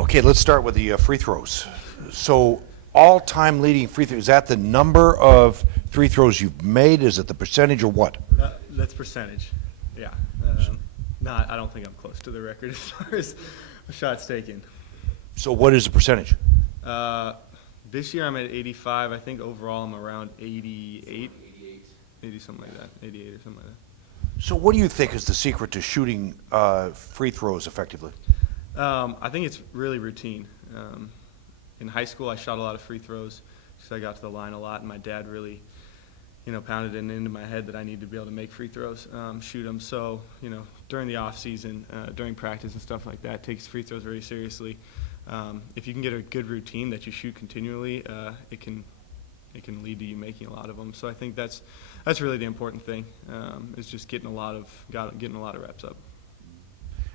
Okay, let's start with the free throws. So, all-time leading free throws, is that the number of free throws you've made? Is it the percentage or what? That's percentage. Yeah. I don't think I'm close to the record as far as shots taken. So what is the percentage? This year I'm at 85. I think overall I'm around 88. 80 something like that. 88 or something like that. So what do you think is the secret to shooting free throws effectively? I think it's really routine. In high school I shot a lot of free throws because I got to the line a lot, and my dad really pounded it into my head that I need to be able to make free throws, shoot them. So, during the off season, during practice and stuff like that, takes free throws very seriously. If you can get a good routine that you shoot continually, it can lead to you making a lot of them. So I think that's really the important thing, is just getting a lot of reps up.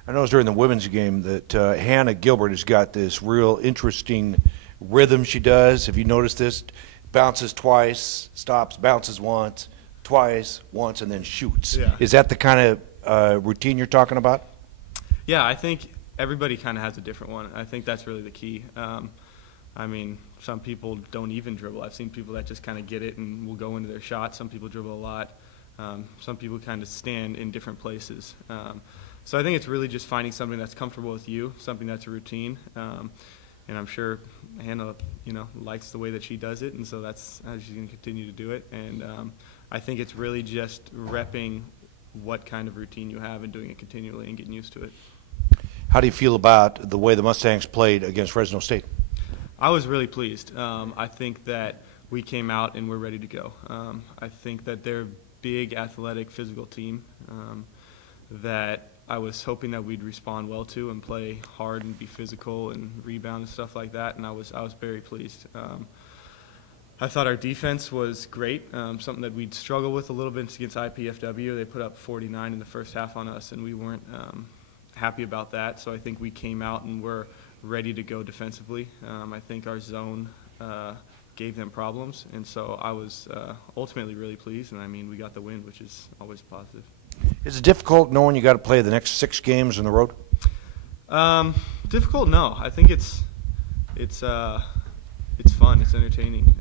I noticed during the women's game that Hannah Gilbert has got this real interesting rhythm she does. Have you noticed this? Bounces twice, stops, bounces once, twice, once, and then shoots. Yeah. Is that the kind of routine you're talking about? Yeah, I think everybody kind of has a different one. I think that's really the key. Some people don't even dribble. I've seen people that just kind of get it and will go into their shot. Some people dribble a lot. Some people kind of stand in different places. So I think it's really just finding something that's comfortable with you, something that's a routine. And I'm sure Hannah, likes the way that she does it, and so that's how she's going to continue to do it. And I think it's really just repping what kind of routine you have and doing it continually and getting used to it. How do you feel about the way the Mustangs played against Fresno State? I was really pleased. I think that we came out and we're ready to go. I think that they're a big, athletic, physical team that I was hoping that we'd respond well to and play hard and be physical and rebound and stuff like that, and I was very pleased. I thought our defense was great, something that we'd struggle with a little bit against IPFW. They put up 49 in the first half on us, and we weren't happy about that, so I think we came out and were ready to go defensively. I think our zone gave them problems, and so I was ultimately really pleased, and we got the win, which is always positive. Is it difficult knowing you got to play the next 6 games on the road? Difficult? No. I think it's fun. It's entertaining.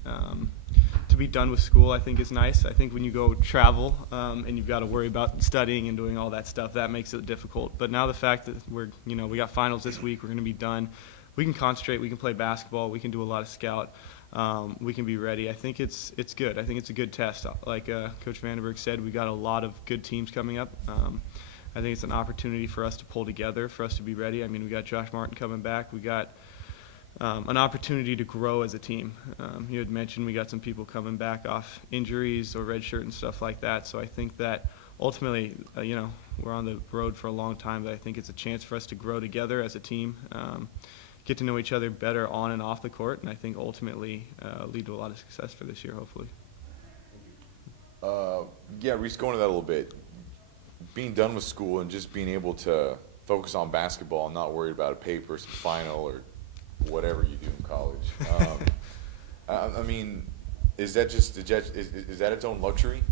To be done with school, I think, is nice. I think when you go travel and you've got to worry about studying and doing all that stuff, that makes it difficult. But now the fact that we got finals this week, we're going to be done. We can concentrate. We can play basketball. We can do a lot of scout. We can be ready. I think it's good. I think it's a good test. Like Coach Vandenberg said, we got a lot of good teams coming up. I think it's an opportunity for us to pull together, for us to be ready. We got Josh Martin coming back. We got an opportunity to grow as a team. You had mentioned we got some people coming back off injuries or redshirt and stuff like that. So I think that ultimately, we're on the road for a long time, but I think it's a chance for us to grow together as a team. Get to know each other better on and off the court, and I think ultimately lead to a lot of success for this year, hopefully. Reese, going to that a little bit, being done with school and just being able to focus on basketball and not worried about a paper, some final, or whatever you do in college. Is that its own luxury?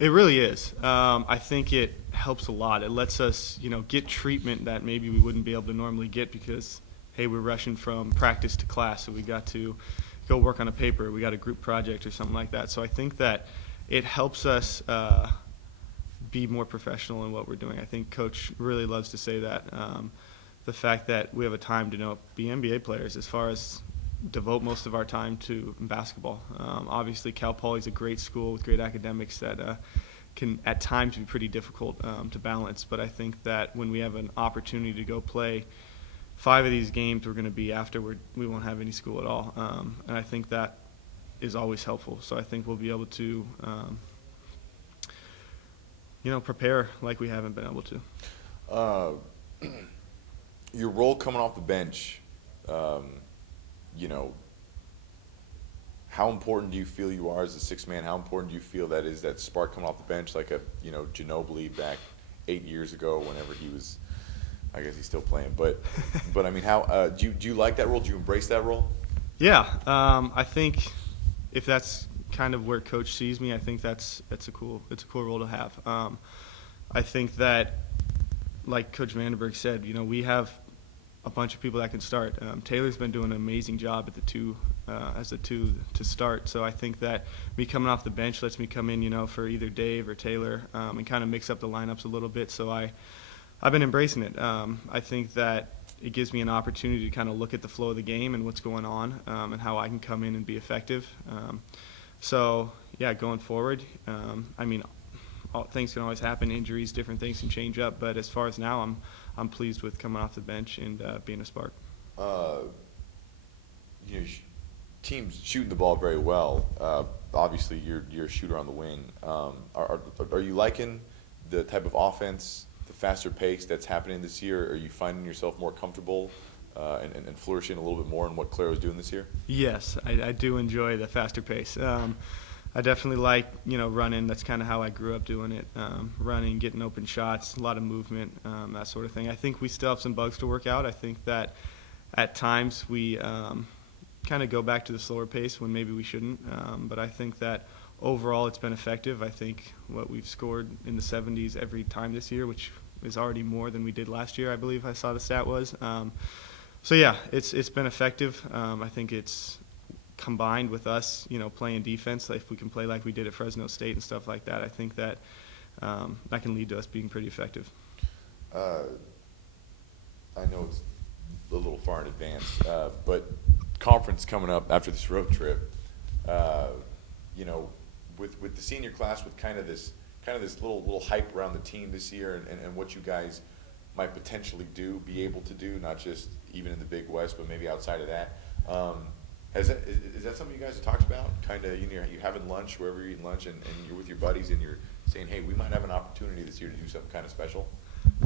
It really is. I think it helps a lot. It lets us, get treatment that maybe we wouldn't be able to normally get because, hey, we're rushing from practice to class, so we got to go work on a paper, we got a group project or something like that. So I think that it helps us be more professional in what we're doing. I think Coach really loves to say that. The fact that we have a time to be NBA players as far as devote most of our time to basketball. Obviously, Cal Poly's a great school with great academics that can at times be pretty difficult to balance, but I think that when we have an opportunity to go play 5 of these games, we're going to be afterward. We won't have any school at all, and I think that is always helpful. So I think we'll be able to, prepare like we haven't been able to. Your role coming off the bench, how important do you feel you are as a 6 man? How important do you feel that is, that spark coming off the bench, like a Ginobili back 8 years ago, whenever he was, I guess he's still playing, but how do you like that role? Do you embrace that role? Yeah, I think if that's kind of where Coach sees me, I think it's a cool role to have. I think that, like Coach Vandenberg said, we have a bunch of people that can start. Taylor's been doing an amazing job at the two, as the two to start. So I think that me coming off the bench lets me come in, for either Dave or Taylor, and kind of mix up the lineups a little bit. So I've been embracing it. I think that it gives me an opportunity to kind of look at the flow of the game and what's going on, and how I can come in and be effective. So yeah, going forward, things can always happen, injuries, different things can change up. But as far as now, I'm pleased with coming off the bench and being a spark. Teams shooting the ball very well. Obviously, you're a shooter on the wing. Are you liking the type of offense, the faster pace that's happening this year? Are you finding yourself more comfortable and flourishing a little bit more in what Claire was doing this year? Yes, I do enjoy the faster pace. I definitely like, running. That's kind of how I grew up doing it. Running, getting open shots, a lot of movement, that sort of thing. I think we still have some bugs to work out. I think that at times we kind of go back to the slower pace when maybe we shouldn't. But I think that overall it's been effective. I think what we've scored in the 70s every time this year, which is already more than we did last year, I believe I saw the stat was. So yeah, it's been effective. I think it's combined with us, playing defense. If we can play like we did at Fresno State and stuff like that, I think that that can lead to us being pretty effective. I know it's a little far in advance, but conference coming up after this road trip, with the senior class, with kind of this little hype around the team this year, and what you guys might potentially be able to do, not just even in the Big West, but maybe outside of that. Is that something you guys have talked about? Kind of, you're having lunch, wherever you're eating lunch, and you're with your buddies, and you're saying, hey, we might have an opportunity this year to do something kind of special?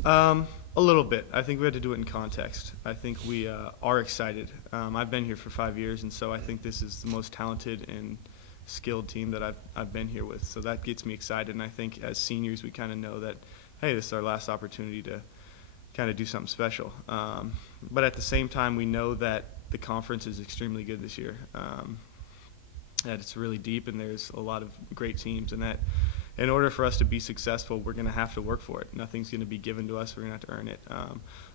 A little bit. I think we had to do it in context. I think we are excited. I've been here for 5 years, and so I think this is the most talented and skilled team that I've been here with. So that gets me excited, and I think as seniors we kind of know that, hey, this is our last opportunity to kind of do something special. But at the same time, we know that the conference is extremely good this year, that it's really deep and there's a lot of great teams, and that in order for us to be successful, we're going to have to work for it. Nothing's going to be given to us. We're going to have to earn it.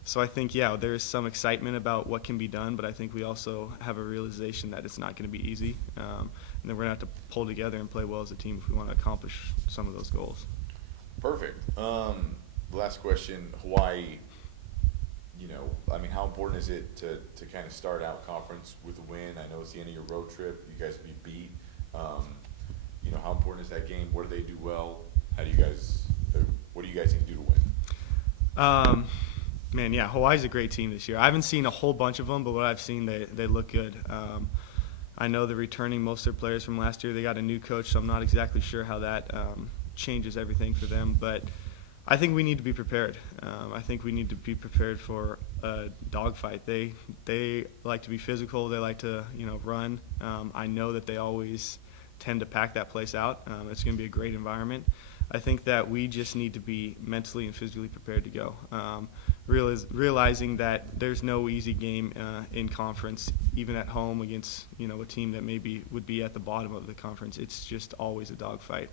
So I think, yeah, there's some excitement about what can be done, but I think we also have a realization that it's not going to be easy, and then we're going to have to pull together and play well as a team if we want to accomplish some of those goals. Perfect. Last question, Hawaii. How important is it to kind of start out conference with a win? I know it's the end of your road trip. You guys will be beat. How important is that game? What do they do well? What do you guys need to do to win? Man, yeah, Hawaii's a great team this year. I haven't seen a whole bunch of them, but what I've seen, they look good. I know they're returning most of their players from last year. They got a new coach, so I'm not exactly sure how that changes everything for them. But I think we need to be prepared. I think we need to be prepared for a dogfight. They like to be physical. They like to run. I know that they always tend to pack that place out. It's going to be a great environment. I think that we just need to be mentally and physically prepared to go. Realizing that there's no easy game in conference, even at home against a team that maybe would be at the bottom of the conference. It's just always a dogfight.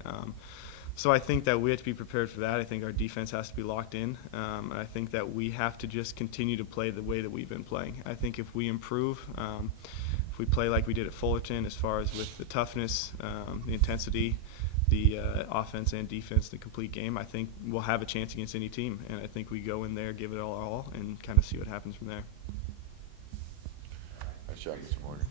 So I think that we have to be prepared for that. I think our defense has to be locked in. And I think that we have to just continue to play the way that we've been playing. I think if we improve, if we play like we did at Fullerton as far as with the toughness, the intensity, the offense and defense, the complete game, I think we'll have a chance against any team. And I think we go in there, give it all, and kind of see what happens from there. Nice job, Mr. Morgan.